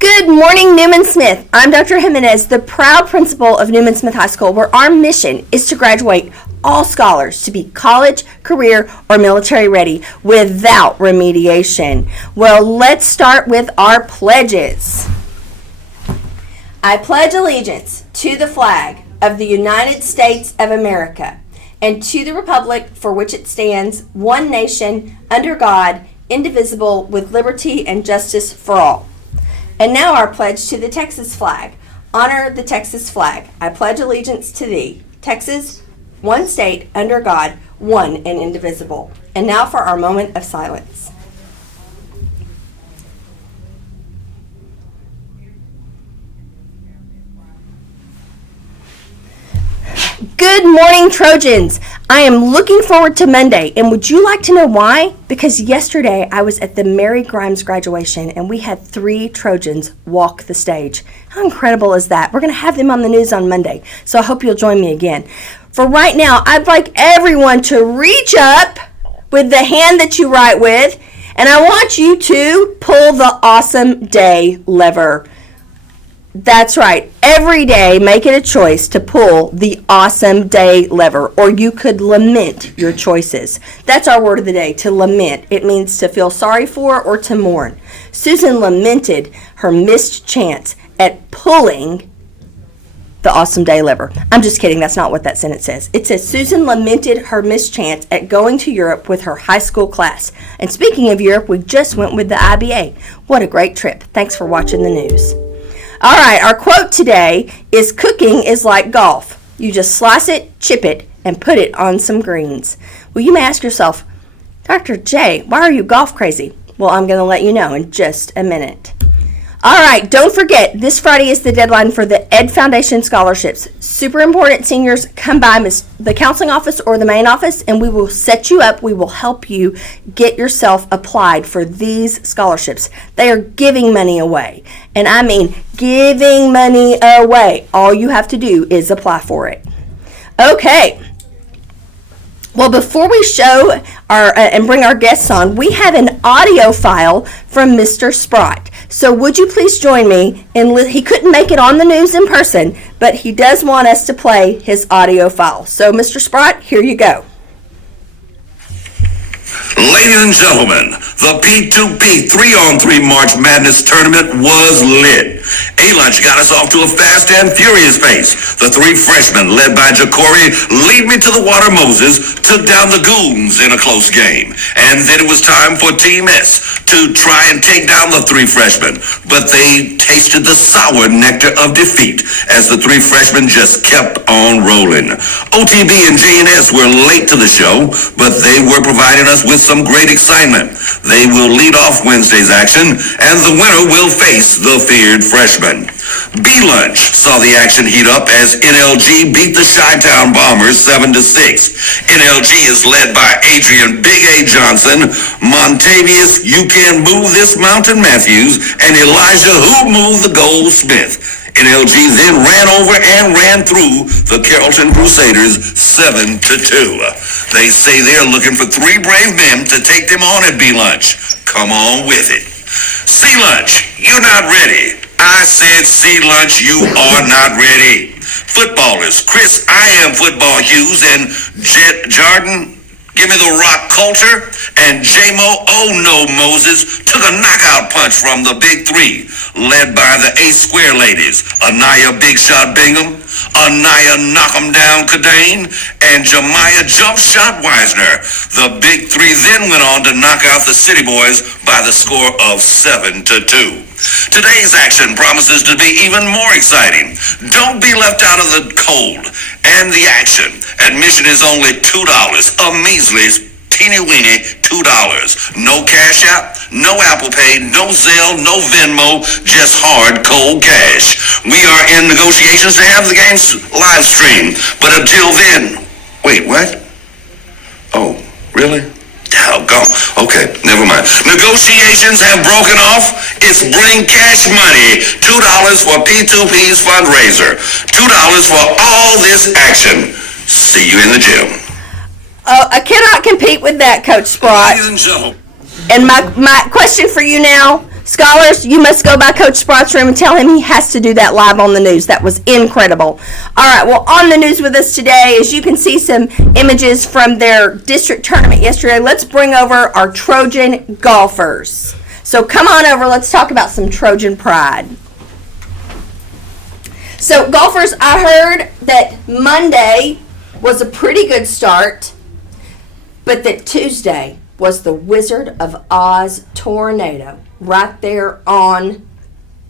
Good morning, Newman Smith. I'm Dr. Hernandez, the proud principal of Newman Smith High School, where our mission is to graduate all scholars to be college, career, or military ready without remediation. Well, let's start with our pledges. I pledge allegiance to the flag of the United States of America and to the republic for which it stands, one nation, under God, indivisible, with liberty and justice for all. And now our pledge to the Texas flag. Honor the Texas flag. I pledge allegiance to thee. Texas, one state, under God, one and indivisible. And now for our moment of silence. Good morning, Trojans. I am looking forward to Monday, and would you like to know why? Because yesterday I was at the Mary Grimes graduation, and we had 3 Trojans walk the stage. How incredible is that? We're going to have them on the news on Monday, so I hope you'll join me again. For right now, I'd like everyone to reach up with the hand that you write with, and I want you to pull the Awesome Day lever. That's right. Every day, make it a choice to pull the Awesome Day lever, or you could lament your choices. That's our word of the day, to lament. It means to feel sorry for or to mourn. Susan lamented her missed chance at pulling the Awesome Day lever. I'm just kidding. That's not what that sentence says. It says Susan lamented her missed chance at going to Europe with her high school class. And speaking of Europe, we just went with the IBA. What a great trip. Thanks for watching the news. All right, our quote today is cooking is like golf. You just slice it, chip it, and put it on some greens. Well, you may ask yourself, Dr. J, why are you golf crazy? Well, I'm going to let you know in just a minute. All right, don't forget, this Friday is the deadline for the Ed Foundation scholarships. Super important, seniors, come by the counseling office or the main office, and we will set you up. We will help you get yourself applied for these scholarships. They are giving money away, and I mean giving money away. All you have to do is apply for it. Okay. Well, before we show and bring our guests on, we have an audio file from Mr. Sprott. So would you please join me? He couldn't make it on the news in person, but he does want us to play his audio file. So, Mr. Sprott, here you go. Ladies and gentlemen, the P2P 3-on-3 March Madness tournament was lit. A-Lunch got us off to a fast and furious pace. The 3 freshmen, led by Jacory, lead me to the water Moses, took down the Goons in a close game. And then it was time for Team S to try and take down the 3 freshmen. But they tasted the sour nectar of defeat as the 3 freshmen just kept on rolling. OTB and J&S were late to the show, but they were providing us with some great excitement. They will lead off Wednesday's action, and the winner will face the feared freshman. B-Lunch saw the action heat up as NLG beat the Chi-Town Bombers 7-6. NLG is led by Adrian Big A Johnson, Montavious You Can Move This Mountain Matthews, and Elijah Who Moved the Gold Smith. NLG then ran over and ran through the Carrollton Crusaders 7-2. They say they're looking for 3 brave men to take them on at B-Lunch. Come on with it. C-Lunch, you're not ready. I said C-Lunch, you are not ready. Footballers, Chris I Am Football Hughes and Jet Jordan, give me the rock culture, and J-Mo Oh No Moses took a knockout punch from the Big 3, led by the A-Square ladies, Anaya Big Shot Bingham, Anaya Knock 'em Down Cadane, and Jemiah Jump Shot Wisner. The Big 3 then went on to knock out the City Boys by the score of 7-2. Today's action promises to be even more exciting. Don't be left out of the cold and the action. Admission is only $2, a measly teeny-weeny $2. No Cash App, no Apple Pay, no Zelle, no Venmo, just hard, cold cash. We are in negotiations to have the games live streamed, but until then, wait, what? Oh, really? Doggone. Okay, never mind. Negotiations have broken off. It's Bring Cash Money. $2 for P2P's fundraiser. $2 for all this action. See you in the gym. I cannot compete with that, Coach Sprott. Ladies and gentlemen. And my question for you now, Scholars, you must go by Coach Sprott's room and tell him he has to do that live on the news. That was incredible. All right, well, on the news with us today, as you can see some images from their district tournament yesterday, let's bring over our Trojan golfers. So come on over, let's talk about some Trojan pride. So golfers, I heard that Monday was a pretty good start, but that Tuesday was the Wizard of Oz tornado right there on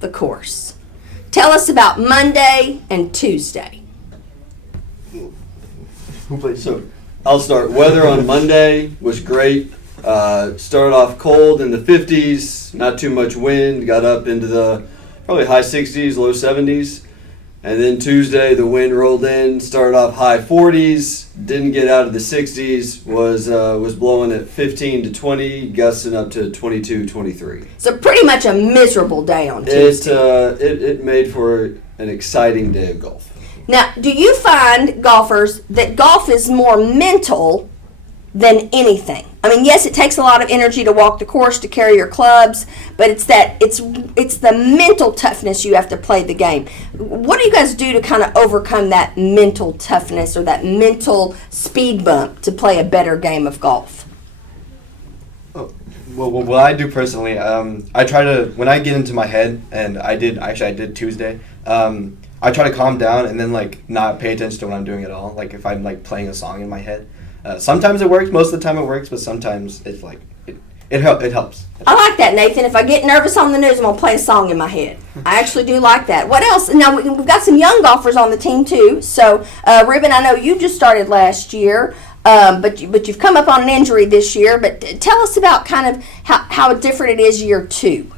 the course. Tell us about Monday and Tuesday. So I'll start. Weather on Monday was great. Started off cold in the 50s, not too much wind, got up into the probably high 60s, low 70s. And then Tuesday, the wind rolled in, started off high 40s, didn't get out of the 60s, was blowing at 15 to 20, gusting up to 22, 23. So pretty much a miserable day on Tuesday. It made for an exciting day of golf. Now, do you find, golfers, that golf is more mental than anything? I mean, yes, it takes a lot of energy to walk the course, to carry your clubs, but it's the mental toughness you have to play the game. What do you guys do to kind of overcome that mental toughness or that mental speed bump to play a better game of golf? Well, what I do personally, I try to, when I get into my head, and I did Tuesday, I try to calm down and then not pay attention to what I'm doing at all. Like if I'm playing a song in my head. Sometimes it works, most of the time it works, but sometimes it's it helps. I like that, Nathan. If I get nervous on the news, I'm going to play a song in my head. I actually do like that. What else? Now, we've got some young golfers on the team, too. So, Ruben, I know you just started last year, but you've come up on an injury this year. But tell us about kind of how different it is year two.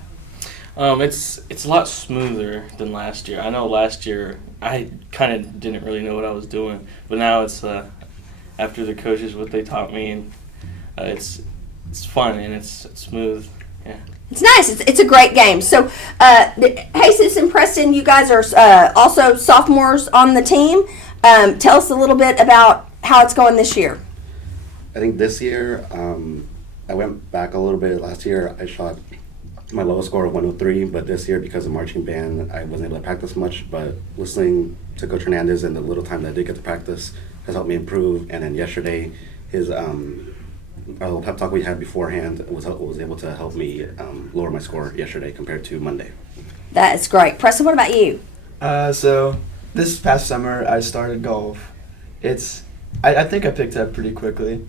It's a lot smoother than last year. I know last year I kind of didn't really know what I was doing, but now it's after the coaches what they taught me, and it's fun and it's smooth. Yeah. It's nice. It's a great game. So, Jesus and Preston, you guys are also sophomores on the team. Tell us a little bit about how it's going this year. I think this year, I went back a little bit. Last year, I shot my lowest score of 103, but this year, because of marching band, I wasn't able to practice much. But listening to Coach Hernandez and the little time that I did get to practice has helped me improve. And then yesterday, his our little pep talk we had beforehand was able to help me lower my score yesterday compared to Monday. That is great. Preston, what about you? So this past summer I started golf. I think I picked up pretty quickly.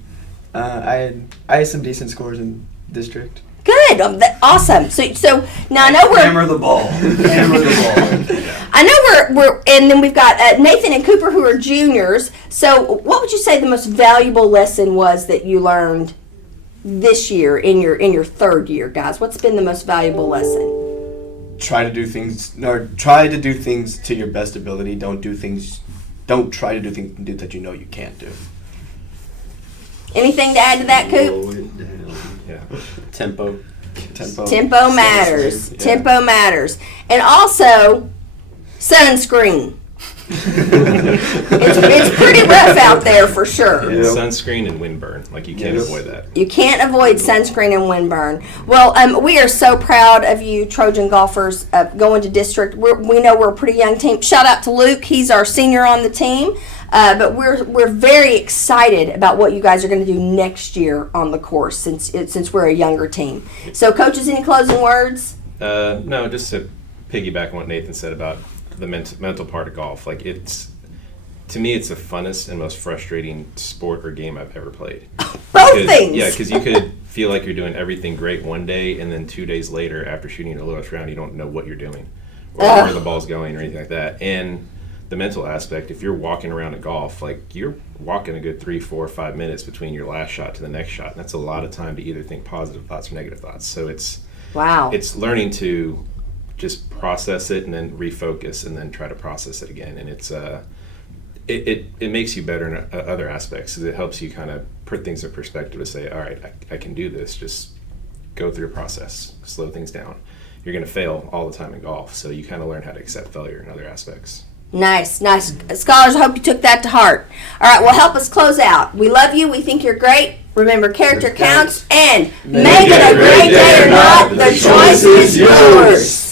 I had some decent scores in district. Good. Awesome. So now I know we're Hammer the ball. Hammer the ball. I know we're and then we've got Nathan and Cooper who are juniors. So what would you say the most valuable lesson was that you learned this year in your third year, guys? What's been the most valuable lesson? Try to do things to your best ability. Don't try to do things that you know you can't do. Anything to add to that, Coop? Yeah. Tempo matters. Yeah. Tempo matters. And also, sunscreen. it's pretty rough out there for sure. Yeah, sunscreen and windburn. You can't avoid that. You can't avoid sunscreen and windburn. Well, we are so proud of you, Trojan golfers, going to district. We know we're a pretty young team. Shout out to Luke. He's our senior on the team. But we're very excited about what you guys are going to do next year on the course since we're a younger team. So, coaches, any closing words? No, just to piggyback on what Nathan said about the mental part of golf. To me, it's the funnest and most frustrating sport or game I've ever played. Both things. Yeah, because you could feel like you're doing everything great one day, and then 2 days later, after shooting your lowest round, you don't know what you're doing or where the ball's going or anything like that. And the mental aspect, if you're walking around at golf, you're walking a good 3, 4, 5 minutes between your last shot to the next shot. And that's a lot of time to either think positive thoughts or negative thoughts. So it's learning to just process it and then refocus and then try to process it again. And it's it makes you better in other aspects. So it helps you kind of put things in perspective to say, all right, I can do this. Just go through a process, slow things down. You're going to fail all the time in golf. So you kind of learn how to accept failure in other aspects. Nice. Scholars, I hope you took that to heart. All right, well, help us close out. We love you. We think you're great. Remember, character counts, and make it a great day or not, the choice is yours.